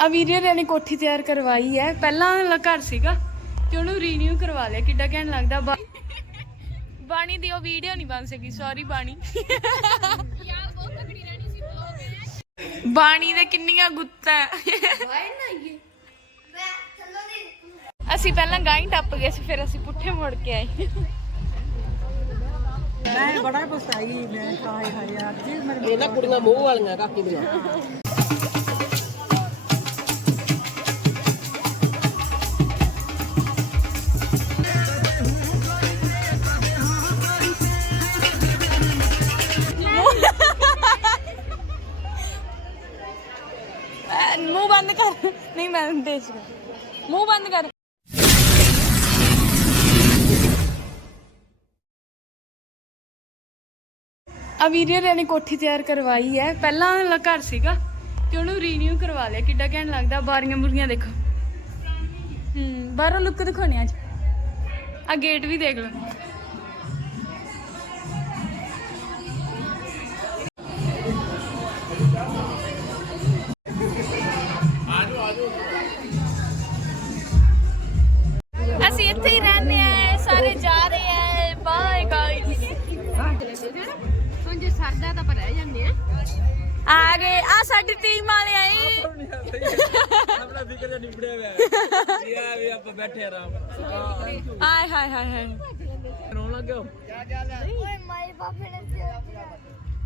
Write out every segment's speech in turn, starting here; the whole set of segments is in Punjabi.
ਆ ਵੀਰੇ ਨੇ ਕੋਠੀ ਤਿਆਰ ਕਰਵਾਈ ਹੈ। ਪਹਿਲਾਂ ਘਰ ਸੀਗਾ ਤੇ ਉਹਨੂੰ ਰੀਨਿਊ ਕਰਵਾ ਲਿਆ। ਕਿੱਡਾ ਕਹਿਣ ਲੱਗਦਾ। ਬਾ- ਬਾਣੀ ਦੀ ਉਹ ਵੀਡੀਓ ਨਹੀਂ ਬਣ ਸਕੀ। ਸੌਰੀ ਬਾਣੀ। ਬਾਣੀ ਦੇ ਕਿੰਨੀਆਂ ਗੁੱਤਾਂ। ਅਸੀਂ ਪਹਿਲਾਂ ਗਾਂ ਹੀ ਟੱਪ ਗਏ ਸੀ ਫਿਰ ਅਸੀਂ ਪੁੱਠੇ ਮੁੜ ਕੇ ਆਏ। ਮੈਂ ਬੜਾ ਪਛਤਾਈ ਮੈਂ ਹਾਏ ਹਾਏ ਯਾਰ ਜੀ ਮੇਰੇ ਇਹ ਨਾ ਕੁੜੀਆਂ ਮੂੰਹ ਵਾਲੀਆਂ ਕਾਕੀ ਦੀਆਂ। ਨਹੀਂ ਮੈਂ ਮੂੰਹ ਬੰਦ ਕਰ। ਆ ਵੀਰੇ ਨੇ ਕੋਠੀ ਤਿਆਰ ਕਰਵਾਈ ਹੈ। ਪਹਿਲਾਂ ਵਾਲਾ ਘਰ ਸੀਗਾ ਤੇ ਉਹਨੂੰ ਰੀਨਿਊ ਕਰਵਾ ਲਿਆ। ਕਿੱਡਾ ਕਹਿਣ ਲੱਗਦਾ। ਬਾਰੀਆਂ ਬੁਰੀਆਂ ਦੇਖੋ। ਹੂੰ, ਬਾਹਰੋਂ ਲੁੱਕ ਦਿਖਾਉਣੇ ਅੱਜ। ਆ ਗੇਟ ਵੀ ਦੇਖ ਲਓ। ਸਾਡੀ ਟੀਮ ਵਾਲੇ ਆਏ। ਆਪਣਾ ਫਿਕਰ ਜਾਂ ਨਿਬੜਿਆ ਹੋਇਆ। ਯਾ ਵੀ ਆਪਾਂ ਬੈਠੇ ਆਰਾਮ ਆਏ ਹਾਏ ਹਾਏ ਹਾਏ ਰੋਣ ਲੱਗ ਗਿਆ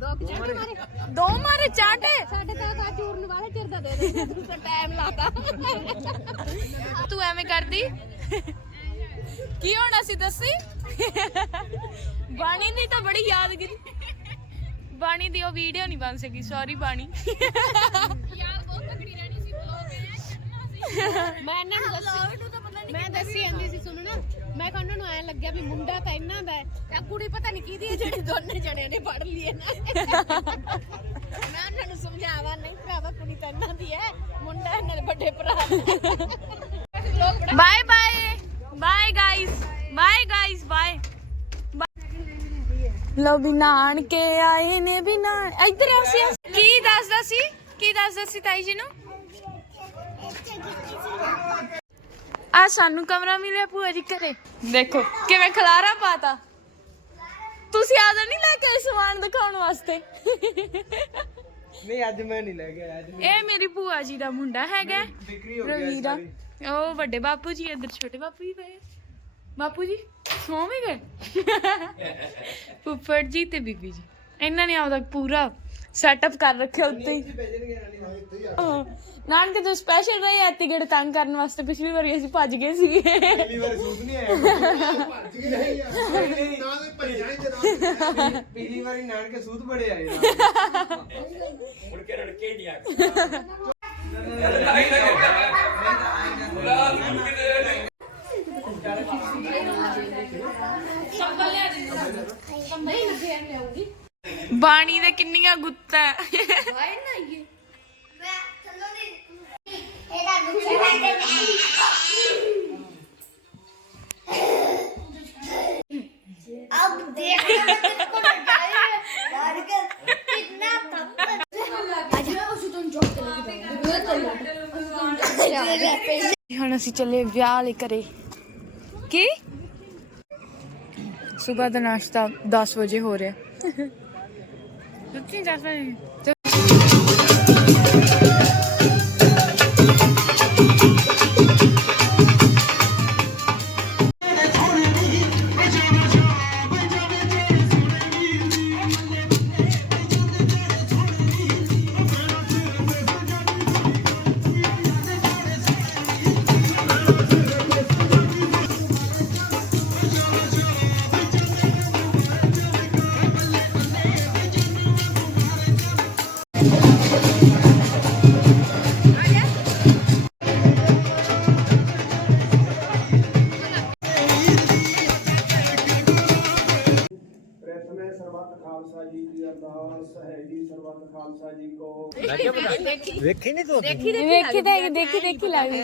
ਦੋ ਕੁ ਝਾੜੇ ਮਾਰੇ। ਦੋ ਮਾਰੇ ਚਾਟੇ। ਸਾਡੇ ਤਾਂ ਕਾ ਚੂਰਨ ਵਾਲੇ ਚਿਰ ਦਾ ਦੇ ਦੇ। ਤੂੰ ਟਾਈਮ ਲਾਤਾ। ਤੂੰ ਐਵੇਂ ਕਰਦੀ? ਕੀ ਹੋਣਾ ਸੀ ਦੱਸੀ? ਬਾਣੀ ਦੀ ਤਾਂ ਬੜੀ ਯਾਦਗਿਰੀ। ਬਾਣੀ ਦੀ ਉਹ ਵੀਡੀਓ ਨਹੀਂ ਬਣ ਸਕੀ ਸੌਰੀ ਬਾਣੀ। ਯਾਰ ਬਹੁਤ ਤਕੜੀ ਰਹਿਣੀ ਸੀ ਮੈਂ ਇਹਨਾਂ ਨੂੰ ਦੱਸੀ ਮੈਂ ਦੱਸੀ ਜਾਂਦੀ ਸੀ ਸੁਣੋ ਨਾ। ਮੈਂ ਕਹਿੰਦਾ ਨੂੰ ਐ ਲੱਗਿਆ ਵੀ ਮੁੰਡਾ ਤਾਂ ਇਹਨਾਂ ਦਾ ਹੈ। ਤੇ ਕੁੜੀ ਪਤਾ ਨਹੀਂ ਕਿਹਦੀ ਹੈ ਜਿਹੜੀ ਦੋਨੇ ਜਣਿਆਂ ਨੇ ਪੜ ਲਈ ਹੈ ਨਾ। ਮੈਂ ਉਹਨਾਂ ਨੂੰ ਸਮਝਾਵਾ ਨਹੀਂ ਭਰਾਵਾ ਕੁੜੀ ਤਾਂ ਇਹਨਾਂ ਦੀ ਹੈ। ਮੁੰਡਾ ਇਹਨਾਂ ਦੇ ਵੱਡੇ ਭਰਾ bye bye bye guys bye guys bye ਲੋ ਵੀ ਨਾਨਕੇ ਆਏ ਨੇ ਵੀ ਨਾਨ ਇੱਧਰ ਆ ਸੀ ਕੀ ਦੱਸਦਾ ਸੀ? ਕੀ ਦੱਸਦਾ ਸੀ ਤਾਈ ਜੀ ਨੂੰ? ਆ ਸਾਨੂੰ ਕਮਰਾ ਮਿਲਿਆ ਭੂਆ ਜੀ ਘਰੇ। ਦੇਖੋ ਕਿਵੇਂ ਖਲਾਰਾ ਪਾਤਾ। ਤੁਸੀਂ ਆਦਾ ਨਹੀਂ ਲੈ ਕੇ ਸਮਾਨ ਦਿਖਾਉਣ ਵਾਸਤੇ। ਨਹੀਂ ਅੱਜ ਮੈਂ ਨਹੀਂ ਲੈ ਗਿਆ ਅੱਜ ਇਹ ਮੇਰੀ ਭੂਆ ਜੀ ਦਾ ਮੁੰਡਾ ਹੈਗਾ। ਬਿਕਰੀ ਰਵੀਰਾ। ਉਹ ਵੱਡੇ ਬਾਪੂ ਜੀ ਇੱਧਰ ਛੋਟੇ ਬਾਪੂ ਜੀ ਪਏ ਆ। ਬਾਪੂ ਜੀ ਸੌਂ ਵੀ ਗਏ ਫੁੱਫੜ ਜੀ ਤੇ ਬੀਬੀ ਜੀ। ਇਹਨਾਂ ਨੇ ਆਪਦਾ ਪੂਰਾ ਸੈਟਅਪ ਕਰ ਰੱਖਿਆ ਉੱਤੇ ਹੀ। ਹਾਂ। ਨਾਨਕੇ ਤੋਂ ਸਪੈਸ਼ਲ ਰਹੇ ਐਤੀ ਗੇੜ ਤੰਗ ਕਰਨ ਵਾਸਤੇ ਪਿਛਲੀ ਵਾਰੀ ਅਸੀਂ ਭੱਜ ਗਏ ਸੀਗੇ। ਪਹਿਲੀ ਵਾਰ ਸੂਟ ਨਹੀਂ ਆਇਆ। ਪਹਿਲੀ ਵਾਰੀ ਨਾਨਕੇ ਸੂਤ ਬੜੇ ਆਏ ਮੁੜ ਕੇ ਰੜਕੇ ਨਹੀਂ ਆ ਬਾਣੀ ਦੇ ਕਿੰਨੀਆਂ ਗੁੱਤਾਂ अब देख तेरे को बताया यार के कितना थप्पड़ ਹੁਣ ਅਸੀਂ ਚੱਲੇ ਵਿਆਹ ਵਾਲੇ ਘਰੇ ਕੀ ਸਵੇਰ ਦਾ ਨਾਸ਼ਤਾ 10 ਵਜੇ ਹੋ ਰਿਹਾ। ਸੱਚੀ ਦੱਸ ਪ੍ਰਥਮੇ ਸਰਬੱਤ ਖਾਲਸਾ ਜੀ ਕੀ ਅਰਦਾਸ ਹੈ ਜੀ ਸਰਬੱਤ ਖਾਲਸਾ ਜੀ ਕੋ। ਵੇਖੀ ਨਹੀਂ ਤੂੰ ਵੇਖੀ ਤਾਂ ਹੈਗੀ, ਦੇਖੀ ਦੇਖੀ ਲੱਗ ਰਹੀ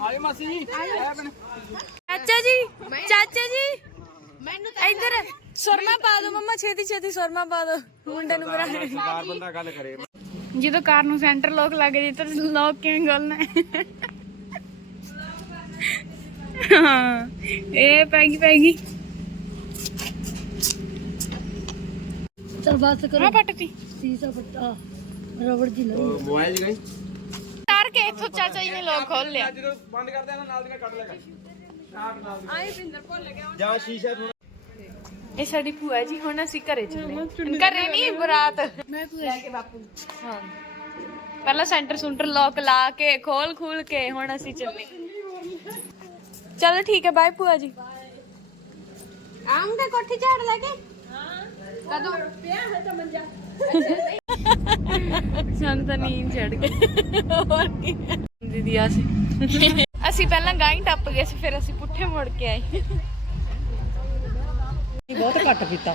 ਆਏ ਮਾਸੀ ਜੀ। ਚਾਚਾ ਜੀ ਚਾਚਾ ਜੀ। ਮੈਨੂੰ ਇੱਧਰ ਸੁਰਮਾ ਪਾ ਦੋ ਮੰਮਾ ਛੇਤੀ ਛੇਤੀ ਸੁਰਮਾ ਪਾ ਦੋ ਮੁੰਡੇ ਨੂੰ ਬਰਾ ਸਰਦਾਰ ਬੰਦਾ ਗੱਲ ਕਰੇ। ਜਦੋਂ ਕਾਰ ਨੂੰ ਸੈਂਟਰ ਲੋਕ ਲੱਗ ਜੇ ਤਾਂ ਲੋਕ ਕਿਵੇਂ ਖੋਲਣਾ ਹੈ? ਇਹ ਪੈ ਗਈ ਪੈ ਗਈ ਚਲ ਬਸ ਆ ਕਰੋ ਪੱਟਤੀ ਸੀਸਾ ਪੱਟਾ ਰਬੜ ਦੀ ਲਈ ਮੋਬਾਈਲ ਜਗਾਈ ਤਾਰ ਕੇ ਇੱਥੋਂ ਚਾਚਾ ਜੀ ਨੇ ਲੋਕ ਖੋਲ ਲਿਆ ਜਦੋਂ ਬੰਦ ਕਰਦੇ ਆ ਨਾਲ ਦੀ ਕੱਢ ਲੈਗਾ ਸ਼ਾਟ ਨਾਲ ਦੀ ਆਏ ਪਿੰਦਰ ਭੁੱਲ ਗਿਆ ਜਾਂ ਸ਼ੀਸ਼ਾ ਥੋੜਾ ਇਹ ਸਾਡੀ ਭੂਆ ਜੀ ਹੁਣ ਅਸੀਂ ਘਰੇ ਚੱਲੇ ਘਰੇ ਨਹੀਂ ਬਰਾਤ ਮੈਂ ਭੂਆ ਲੈ ਕੇ ਬਾਪੂ ਹਾਂ ਪਹਿਲਾਂ ਸੈਂਟਰ ਸੁੰਟਰ ਲੋਕ ਲਾ ਕੇ ਖੋਲ ਖੂਲ ਕੇ ਹੁਣ ਅਸੀਂ ਚੱਲੇ ਚਲੋ ਠੀਕ ਹੈ ਬਾਏ ਭੂਆ ਜੀ ਆਉਂਗੇ ਕੋਠੀ ਝਾੜ ਲੈ ਕੇ ਕਦੋਂ? ਸਾਨੂੰ ਤਾਂ ਨੀਂਦ ਚੜ ਗਈ ਹੋਰ ਕੀ? ਦੀਦੀ ਆ ਸੀ ਅਸੀਂ ਪਹਿਲਾਂ ਗਾਈ ਟੱਪ ਗਏ ਸੀ ਫਿਰ ਅਸੀਂ ਪੁੱਠੇ ਮੁੜ ਕੇ ਆਏ। ਬਹੁਤ ਘੱਟ ਪੀਤਾ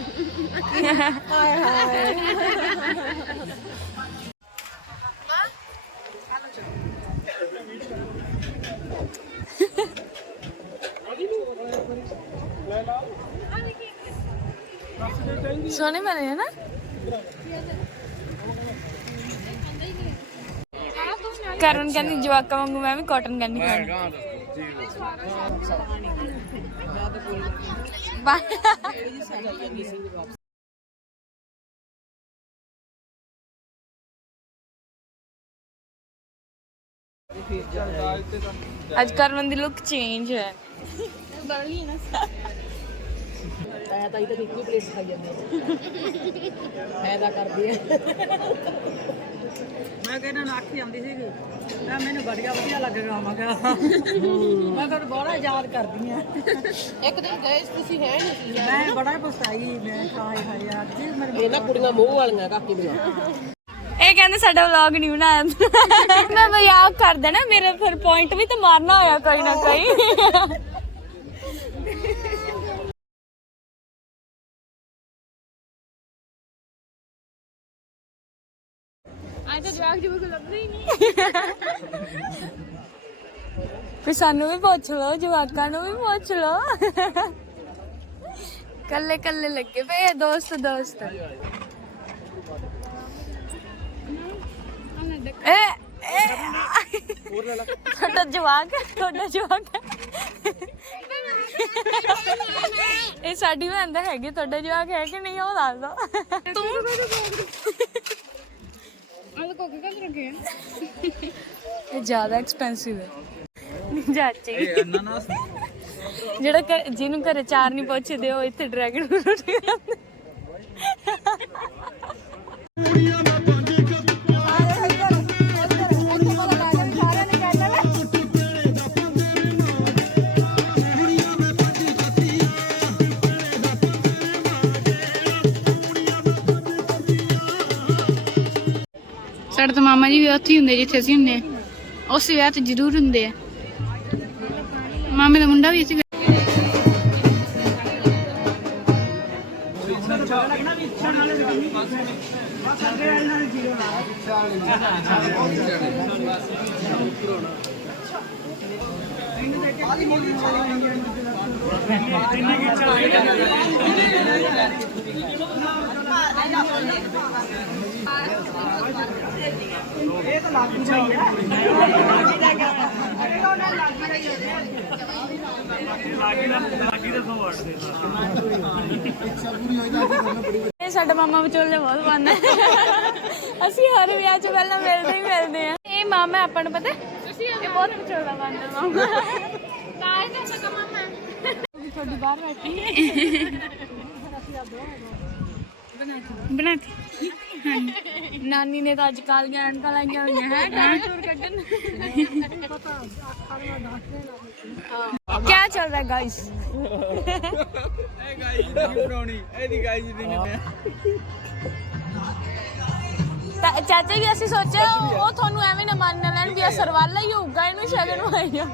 ਸੋਹਣੇ ਬਣੇ ਹੈ ਨਾ। ਕਰਨ ਕਹਿੰਦੀ ਜਵਾਕਾਂ ਵਾਂਗੂ ਮੈਂ ਵੀ ਕਾਟਨ ਕਰਨੀ ਖਾਣੀ। ਅੱਜ ਕਰਮਨ ਦੀ ਲੁੱਕ ਚੇਂਜ ਹੈ। ਤਾਇਆ ਤਾਈ ਤਾਂ ਇੱਕ ਪਲੇਟ ਖਾਈ ਜਾਂਦੇ ਫਾਇਦਾ ਕਰਦੀ ਹੈ। ਮੈਂ ਕਹਿੰਦਾ ਨਾ ਆਖੀ ਆਉਂਦੀ ਸੀ ਮੈਂ ਮੈਨੂੰ ਬੜੀਆ ਵਧੀਆ ਲੱਗੇਗਾ ਮੈਂ ਕਿਹਾ। ਮੈਂ ਤੁਹਾਨੂੰ ਬੜਾ ਯਾਦ ਕਰਦੀ ਆ ਇੱਕ ਦਿਨ ਗਏ ਤੁਸੀਂ ਹੈ ਨਹੀਂ ਸੀ। ਮੈਂ ਬੜਾ ਪਛਤਾਈ ਮੈਂ ਕਿਹਾ ਹਾਏ ਹਾਏ ਅੱਜ ਮੇਰੇ ਇਹਨਾਂ ਕੁੜੀਆਂ ਮੂੰਹ ਵਾਲੀਆਂ ਕਾਕੀ ਦੀਆਂ? ਇਹ ਕਹਿੰਦੇ ਸਾਡਾ ਵਲੌਗ ਨਹੀਂ ਬਣਾਇਆ। ਮੈਂ ਮਜ਼ਾਕ ਕਰ ਦੇਣਾ ਮੇਰੇ ਫਿਰ ਪੁਆਇੰਟ ਵੀ ਤਾਂ ਮਾਰਨਾ ਹੋਇਆ ਕੋਈ ਨਾ ਕੋਈ। ਅੱਜ ਤਾਂ ਜਵਾਕ ਜੀ ਕੋਈ ਲੱਭਦੇ ਹੀ ਨਹੀਂ। ਫਿਰ ਸਾਨੂੰ ਵੀ ਪੁੱਛ ਲਓ ਜਵਾਕਾਂ ਨੂੰ ਵੀ ਪੁੱਛ ਲਓ। ਕੱਲੇ ਕੱਲੇ ਲੱਗੇ ਪਏ ਦੋਸਤ ਦੋਸਤ। ਏ ਏ। ਤੁਹਾਡਾ ਜਵਾਕ ਤੁਹਾਡਾ ਜਵਾਕ। ਇਹ ਸਾਡੀ ਭੈਣ ਦਾ ਹੈਗੀ ਤੁਹਾਡਾ ਜਵਾਕ ਹੈ ਕਿ ਨਹੀਂ ਉਹ ਦੱਸ ਦੋ ਤੂੰ? ਇਹ ਜ਼ਿਆਦਾ ਐਕਸਪੈਂਸਿਵ ਹੈ। ਚਾਚੀ। ਜਿਹੜਾ ਘਰ- ਜਿਹਨੂੰ ਘਰੇ ਚਾਰ ਨਹੀਂ ਪੁੱਛਦੇ ਉਹ ਇੱਥੇ ਡਰੈਗਨ ਫਰੂਟ ਖਾਂਦੇ। ਸਾਡੇ ਤਾਂ ਮਾਮਾ ਜੀ ਵੀ ਉੱਥੇ ਹੀ ਹੁੰਦੇ ਜਿੱਥੇ ਅਸੀਂ ਹੁੰਦੇ ਆ ਉਸ ਵਿਆਹ ਤੇ ਜ਼ਰੂਰ ਹੁੰਦੇ ਆ। ਮਾਮੇ ਦਾ ਮੁੰਡਾ ਵੀ ਅਸੀਂ ਇਹ ਸਾਡਾ ਮਾਮਾ ਵਿਚੋਲੇ ਬਹੁਤ ਬੰਦ ਹੈ। ਅਸੀਂ ਹਰ ਵਿਆਹ 'ਚ ਪਹਿਲਾਂ ਮਿਲਦੇ ਹੀ ਮਿਲਦੇ ਆ ਇਹ ਮਾਮਾ ਆਪਾਂ ਨੂੰ ਪਤਾ ਇਹ ਬਹੁਤ ਵਿਚੋਲਾ ਬੰਦ ਮਾਮਾ ਦਾ ਸਕਾ ਮਾਮਾ ਤੁਹਾਡੀ ਬਾਹਰ ਬੈਠੀ ਬਣਾਤੀ। ਹਾਂਜੀ। ਨਾਨੀ ਨੇ ਤਾਂ ਅੱਜ ਕਾਲੀਆਂ ਐਨਕਾਂ ਲਾਈਆਂ ਹੋਈਆਂ, ਹੈ? ਟੂਰ ਕੱਢਣ। ਕੀ ਚੱਲ ਰਿਹਾ ਗਾਇਸ ਇਹ ਗਾਈ ਜੀ ਬਣਾਉਣੀ ਇਹਦੀ ਗਾਈ ਜੀ ਨਹੀਂ ਚਾਚਾ ਜੀ ਅਸੀਂ ਸੋਚਿਆ, ਉਹ ਤੁਹਾਨੂੰ ਐਵੇਂ ਨਾ ਮੰਨ ਨਾ ਲੈਣ ਵੀ ਆ ਸਰਵਾਲਾ ਹੀ ਹੋਊਗਾ, ਇਹਨੂੰ ਸ਼ਗਨ ਹੋਇਆ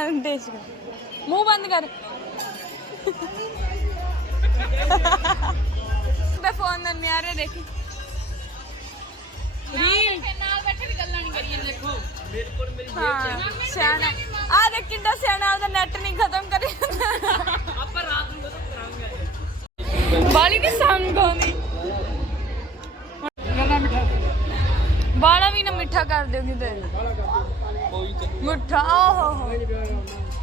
ਕਰ ਮੂੰਹ ਬੰਦ ਕਰ। ਮੈਂ ਫੋਨ ਨਾਲ ਨਿਆਰੇ ਦੇਖੀ। ਰੀਲ। ਨਾਲ ਬੈਠੇ ਵੀ ਗੱਲਾਂ ਨਹੀਂ ਕਰੀਏ। ਦੇਖੋ ਹਾਂ ਸਿਆਣਾ। ਆ ਦੇਖ ਕਿੰਨਾ ਸਿਆਣਾ ਉਹਦਾ ਨੈਟ ਨਹੀਂ ਖਤਮ ਕਰੀ ਆਪਾਂ ਰਾਤ ਨੂੰ ਖਤਮ ਕਰਾਂਗੇ ਬਾਲੀ ਵੀ ਸੰਗ ਆਉਂਦੀ ਬਾਲਾ ਵੀ ਨਾ ਮਿੱਠਾ ਕਰ ਦਿਓ ਕਿਤੇ। ਮਿੱਠਾ ਓਹੋ ਹੋ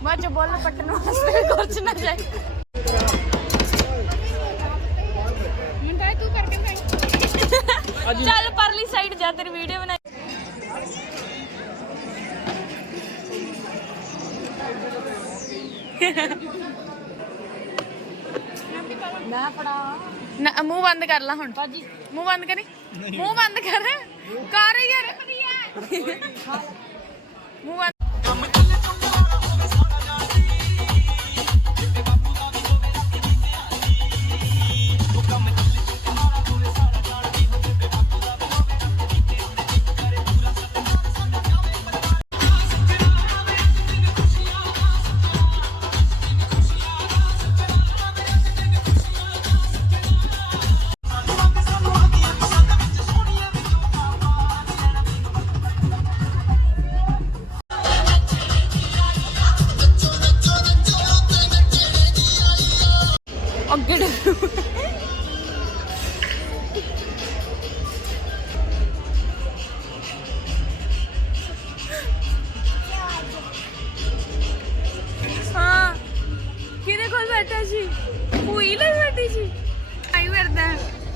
ਬਾਅਦ ਚ ਬੋਲ ਪੱਟਣ ਵਾਸਤੇ ਕੁਝ ਨਾ ਜਾਏ। ਮੁੰਡਾ ਤੂੰ ਕਰਕੇ ਖਾਈ ਚੱਲ ਪਰਲੀ ਸਾਈਡ ਜਾ ਤੇਰੀ ਵੀਡੀਓ ਬਣਾਈ। ਮੈਂ ਫੜਾ। ਨਾ ਮੂੰਹ ਬੰਦ ਕਰ ਲੈ ਹੁਣ। ਮੂੰਹ ਬੰਦ ਕਰੀ। ਮੂੰਹ ਬੰਦ ਕਰ। ਕਰ ਯਾਰ ਮੂੰਹ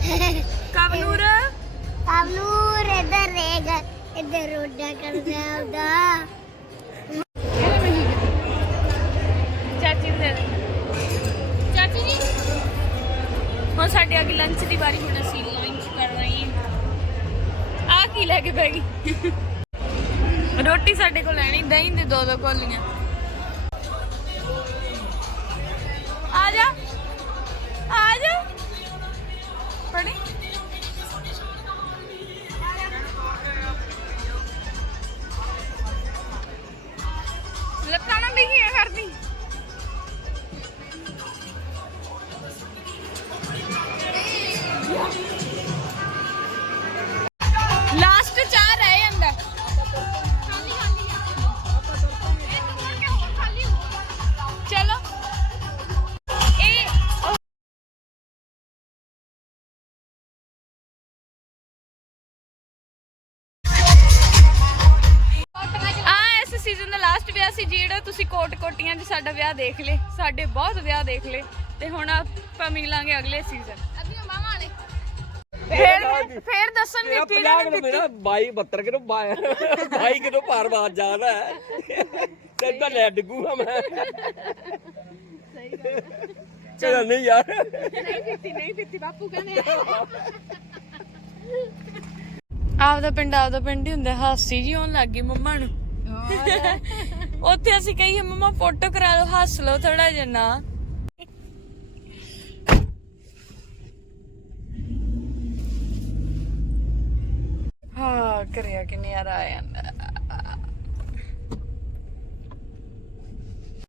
ਕਬਨੂਰ ਕਾਬਲੂਰ ਇਧਰ ਰਹੇਗਾ ਇਧਰ ਰੋਡਾ ਕਰਦਾ ਉਹਦਾ ਚਾਚੀ ਨੂੰ ਦੇ ਦੇ। ਚਾਚੀ ਜੀ ਹੁਣ ਸਾਡੇ ਅੱਗੇ ਲੰਚ ਦੀ ਵਾਰੀ ਹੁਣ ਅਸੀਂ ਲੰਚ ਕਰ ਰਹੇ ਹਾਂ। ਆ ਕੀ ਲੈ ਕੇ ਬੈ ਗਈ? ਰੋਟੀ ਸਾਡੇ ਕੋਲ ਲੈਣੀ ਦਹੀਂ ਦੇ ਦੋ ਦੋ ਕੋਲੀਆਂ। ਤੁਸੀਂ ਕੋਟ ਕੋਟੀਆਂ 'ਚ ਸਾਡਾ ਵਿਆਹ ਦੇਖ ਲੇ ਸਾਡੇ ਬਹੁਤ ਵਿਆਹ ਦੇਖ ਲੇ ਤੇ ਹੁਣ ਆਪਾਂ ਮਿਲਾਂਗੇ ਅਗਲੇ ਸੀਜ਼ਨ ਅੱਧੀਆਂ ਬਾਹਾਂ ਵਾਲੇ। ਫੇਰ ਫੇਰ ਦੱਸਣਗੇ ਮੇਰਾ ਕਿਹੜਾ 50 ਕਿਲੋ ਮੇਰਾ 22 72 ਕਿਲੋ 22 ਕਿਲੋ ਭਾਰ ਬਾਤ ਜਾਦਾ ਹੈ? ਤੇ ਤਾਂ ਲੈ ਡਿੱਗੂਗਾ ਮੈਂ। ਸਹੀ ਗੱਲ ਨਹੀਂ ਯਾਰ। ਨਹੀਂ ਪੀਤੀ ਨਹੀਂ ਪੀਤੀ ਬਾਪੂ ਕਹਿੰਦੇ ਆਪਦਾ ਪਿੰਡ ਆਪਦਾ ਪਿੰਡ ਹੀ ਹੁੰਦਾ ਹਾਸੀ ਜੀ ਹੋਣ ਲੱਗ ਗਈ ਮੰਮਾ ਨੂੰ। ਉੱਥੇ ਅਸੀਂ ਕਹੀਏ, ਮੰਮਾ ਫੋਟੋ ਕਰਾ ਲਓ, ਹੱਸ ਲਓ ਥੋੜਾ ਜਿਹਾ ਨਾ। ਹਾਂ, ਕਰਿਆ ਕਿ ਨਿਆਰਾ ਆ ਜਾਂਦਾ